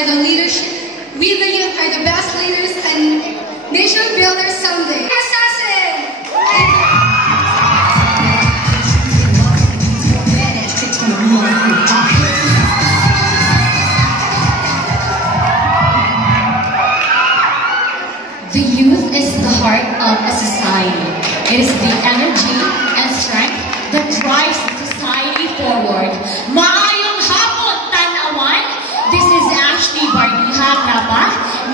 are the leadership. We the youth are the best leaders and nation builders someday. The youth is the heart of a society. It is the energy and strength that drives society forward. Maayong hapon, Tanawan! This is Ashley Bardiha Grapa,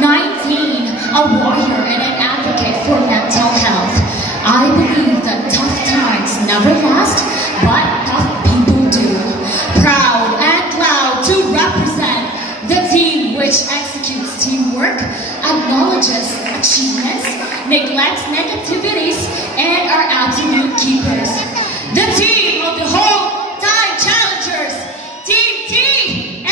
19, a warrior and an advocate for mental health. I believe that tough times never last, but tough people do. Proud and loud to represent the team which executes teamwork, acknowledges achievements, neglects negativities, and are absolute keepers. The team of the whole time challengers, Team T-A-N-K!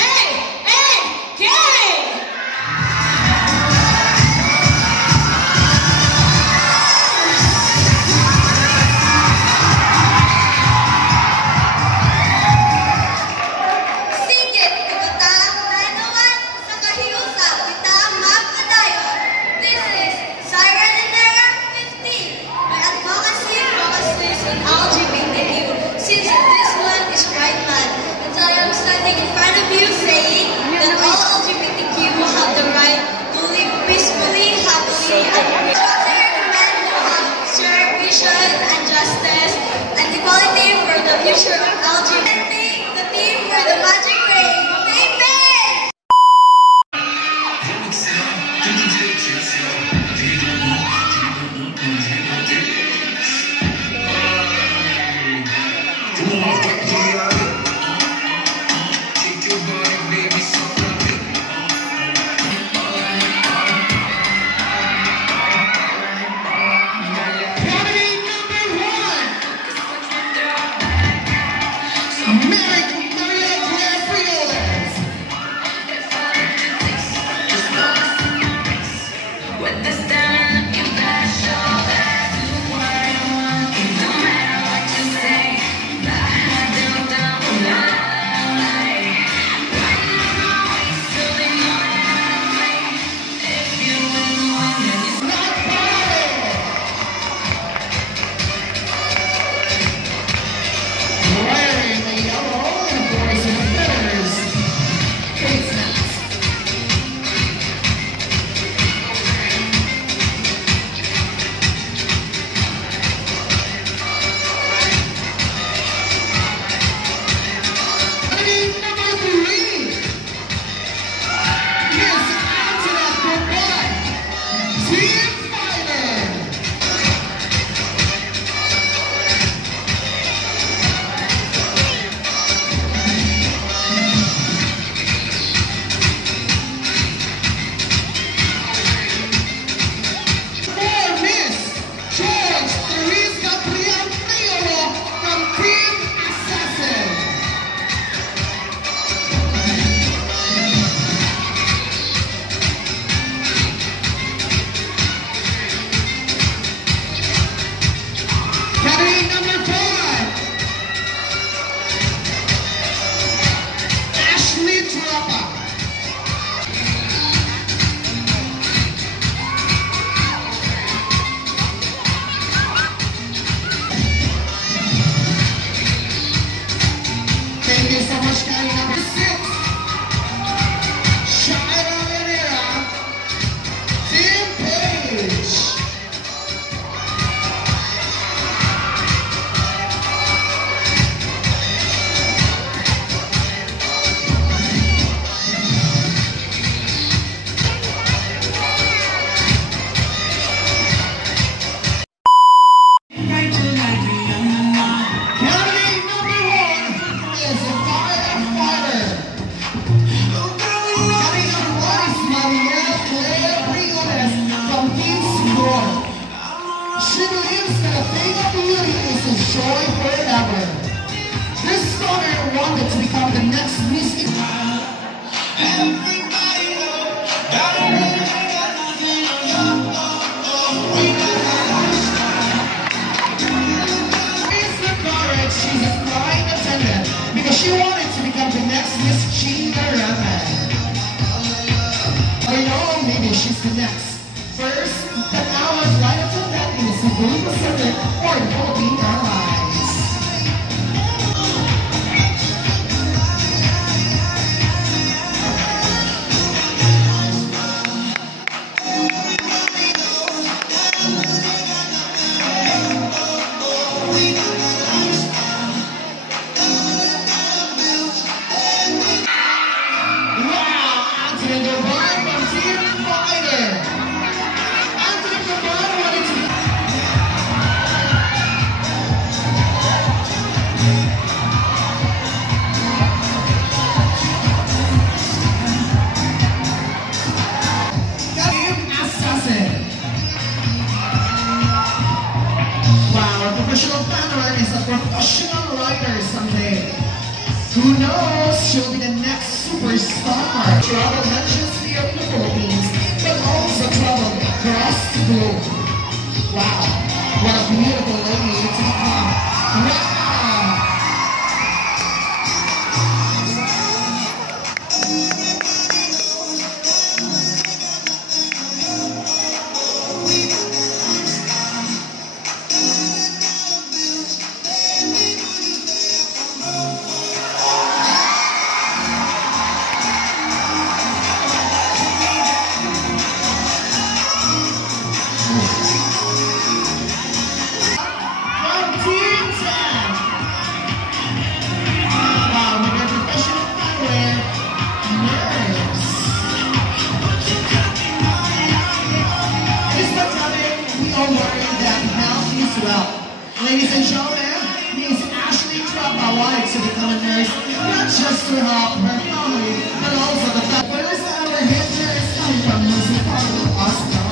Future of LGBT, the theme for the Magic Ring, baby! She wanted to become the next Miss Gina Raman. next. First, the hours right after that is the Cebu Pacific or Philippine Airlines. Professional writer someday. Who knows? She'll be the next superstar. Travel not just here in the Philippines, but also travel across the globe. Wow, what a beautiful lady to become. Wow. Ladies and gentlemen, Miss Ashley Trapa wanted to become a nurse, not just to help her family, but also the fact that first ever hit nurse coming from Municipal Hospital.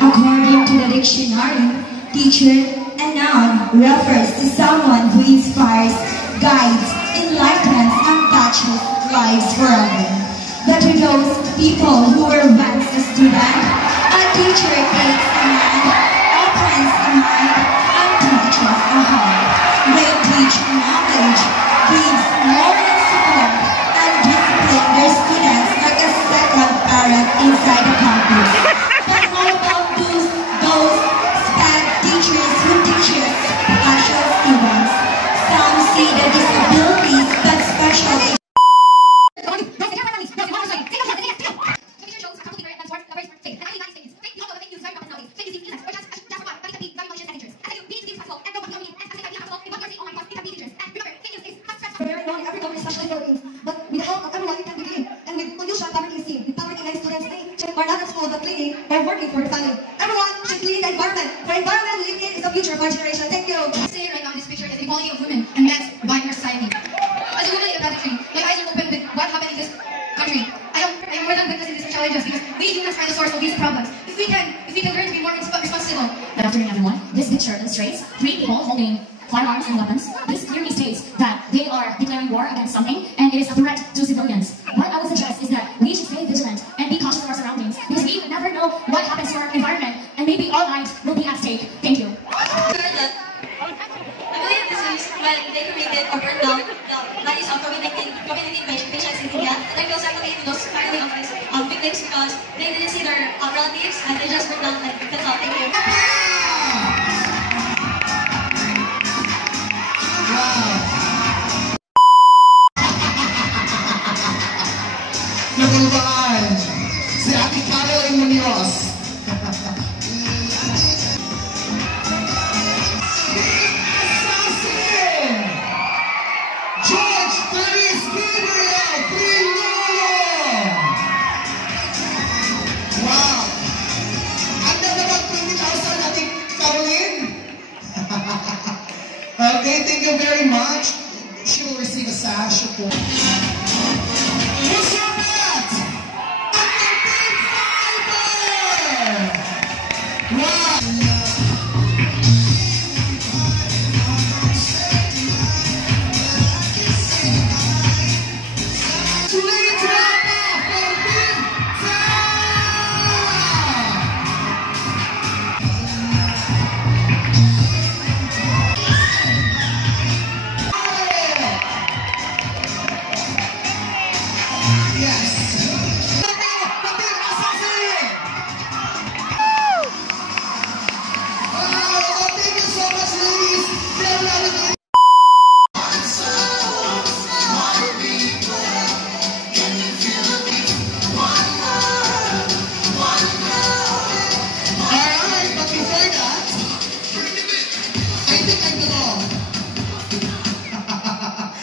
According to the dictionary, teacher, a noun refers to someone who inspires, guides, enlightens, and touches lives forever. But to those people who were once a student, a teacher takes a mind, opens a mind, and touches a heart. They teach knowledge, gives moral support, and discipline their students like a second parent inside the campus. But what about those SPED teachers who teaches special students? Some see the disabilities but special by working for the family. Everyone should clean the environment. For environment we live in is the future of our generation. Thank you. Say right now in this picture is the equality of women and men by our society. As a woman in the country, my eyes are open with what happened in this country. I am more than witnessing these challenges because we humans are the source of these problems. If we can learn to be more responsible. Good afternoon, everyone. This picture illustrates 3 people holding firearms and weapons. This clearly states that they are declaring war against something, and it is a threat to civilians. What I would suggest is that we should stay vigilant and be cautious of our surroundings, because we never know what happens to our environment, and maybe our lives will be at stake. Thank you. I believe this is when they created a burn-down that is COVID-19 patients in India. And I feel sympathy to those family of these victims because they didn't see their relatives and they just burned down like that's all. Thank you. Nagulbaan si Ate Caroline Munoz. Assassin! George Feliz Gabriel Trinolo! much. She will receive a sash. Who's your bet? Wow.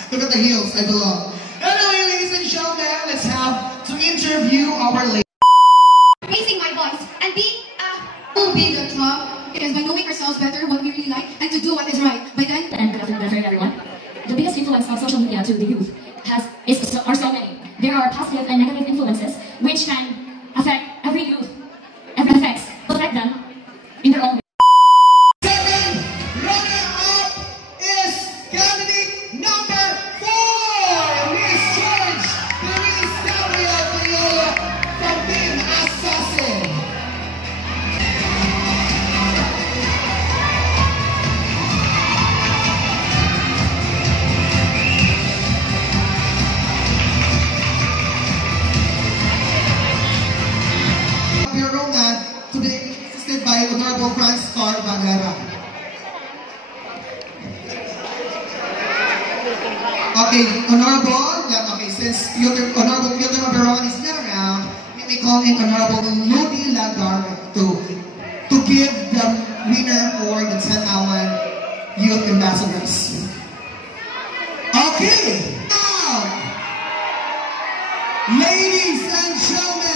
Look at the heels, I belong. Anyway, ladies and gentlemen, let's have to interview our lady. Raising my voice and being will be the top because by knowing ourselves better, what we really like, and to do what is right. By then, And good afternoon, everyone. The biggest influence of social media to the youth are so many. There are positive and negative influences which can affect every youth, affect them in their own way. Second runner-up is candidate number 4, Miss George Denise Gabriel Payola from Team Assassin. To be assisted by Honorable Franz Star Bagara. Okay, since Honorable Pilton Oberon is not around, we may call in Honorable Ludi Lagar to give the winner for the 10-hour Youth Ambassadors. Okay, now, ladies and gentlemen,